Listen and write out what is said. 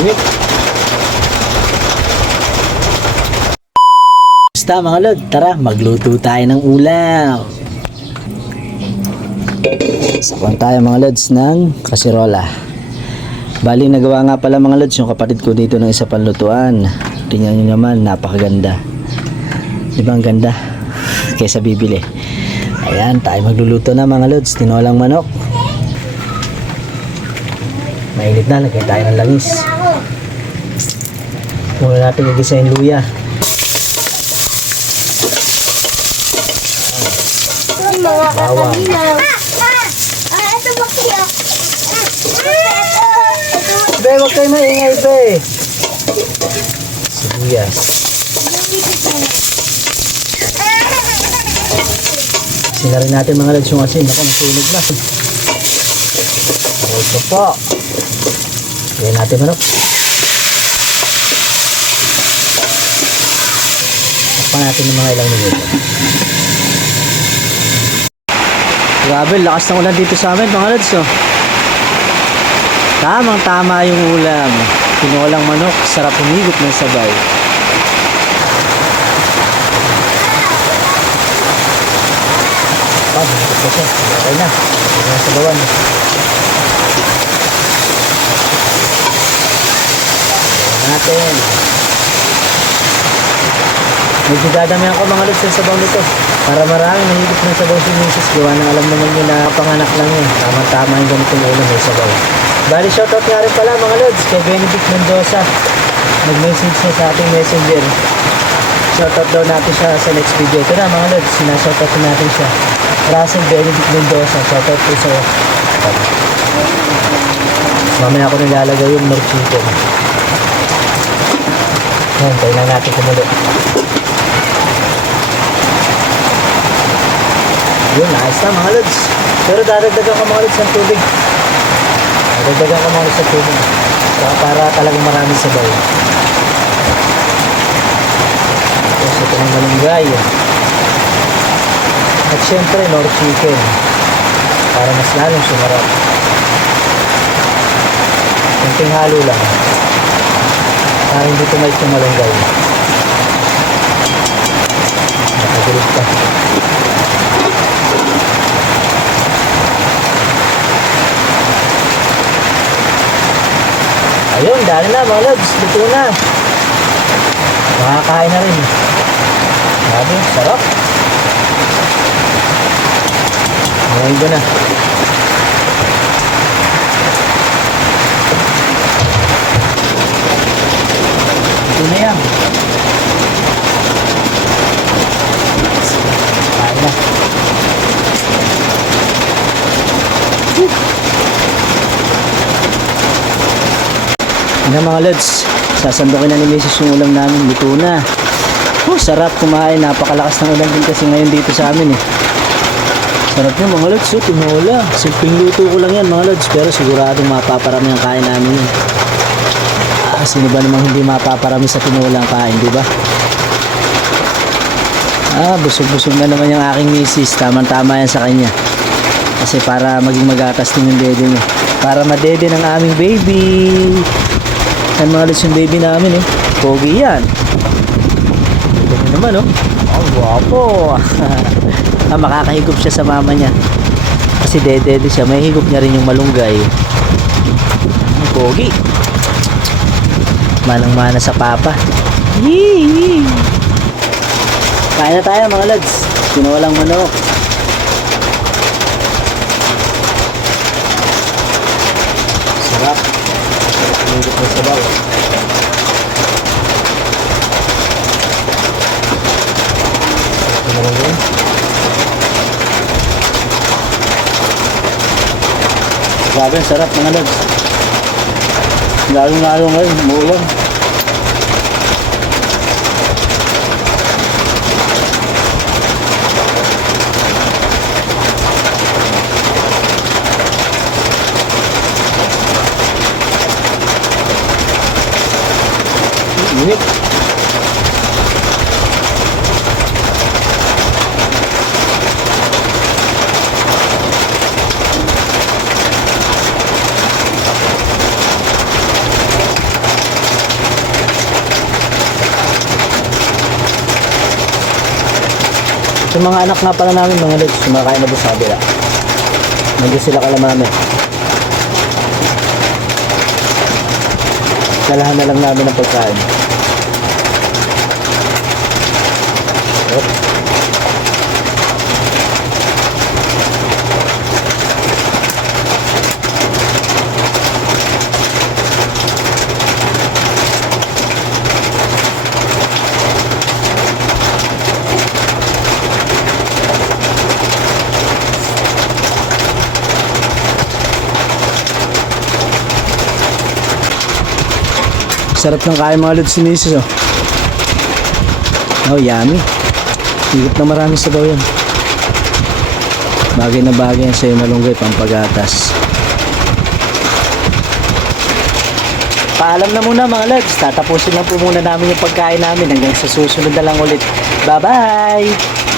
Init. Basta mga lod, tara magluto tayo ng ulam. Sakwan tayo mga lods ng kasirola. Bali nagawa nga pala mga lods yung kapatid ko dito ng isa pang lutuan. Tingnan nyo naman, napakaganda. Diba ang ganda? Kaysa bibili. Ayan, tayo magluluto na mga lods. Tinolang manok. Mainit na, lagyan tayo ng langis. Muna natin gagisa yung luya. Bawang. Ito ba kaya? Be, huwag kayo maingay, be. Sibuyas. Sinarin natin mga lods yung asin. Ako, masunog na. Ito po. Ayan natin manok. Takpan natin ng mga ilang minuto. Grabe, lakas ng ulan dito sa amin mga lods. Oh. Tamang tama yung ulam. Tinolang manok, sarap humigop ng sabay. Humigop na siya. Okay na. Hindi na sa bawan. Natin. Medyo dadamihan ko mga lods ng sabaw nito. Para marami nahigit ng sabaw si Mrs. Gawa na alam naman nyo na panganak lang yun. Tama-tama yung ganitong ulam may sabaw. Bali shoutout nga rin pala mga lods kay Benedict Mendoza. Nag-message siya sa ating messenger. Shoutout daw natin siya sa next video. Ito na mga lods, sinashoutout natin siya. Russell Benedict Mendoza. Shoutout po sa'yo. Mamaya ako nilalagay yung North Chicken. Ayan, tayo lang natin kumulo. Yun, ayos na mga lods. Pero dadagdagan ko mga lods ng tubig. Dadagdagan ko mga lods ng tubig. Para talagang maraming sabaw. Tapos ito ng malunggay. At syempre, North Chicken. Para mas lalong sumarap. Kunting halo lang. Para hindi tumait yung malunggay. Nakagulog pa. Ayun, dali na mga lods. Luto na. Makakain na rin. Grabe, sarap. Ngayon ko na. Ito na yan. Kain na. Yan mga lods, sasandukin na ni Mrs. yung ulam namin. Luto na. Sarap kumain. Napakalakas ng ulan din kasi ngayon dito sa amin eh. Sarap yun mga lods. Tinola. Simpleng luto ko lang yan mga lods. Pero siguradong mapaparami ang kain namin yun. Sino ba namang hindi mapaparami sa tinola ang kain, di ba? Busog-busog na naman yung aking misis. Tama-tama yan sa kanya. Kasi para maging magatas din yung dede niya. Para madede ng aming baby. Yan mga lods yung baby namin eh. Pogi yan. Ito nyo naman oh. Oh, guwapo. Makakahigop siya sa mama niya. Kasi dede siya. May higop niya rin yung malunggay. Pogi. Manang-mana sa papa. Yee! Kain na tayo mga lods. Tinolang manok. Sarap. Higop na sabaw. Grabe, sarap mga lods. Lalo ngayon, umuulan. Init. At yung mga anak nga pala namin mga lods, kumakain na doon sa kabila. Nandun sila kalamami. Dalahan na lang namin ng pagkain. Oh. Sarap ng kain mga lods si Mrs. Oh. Oh, yummy. Higit na maraming sabaw yan. Bagay na bagay yan sa'yo malunggay, pampagatas. Paalam na muna mga lods. Tatapusin lang po muna namin yung pagkain namin hanggang sa susunod na lang ulit. Bye-bye!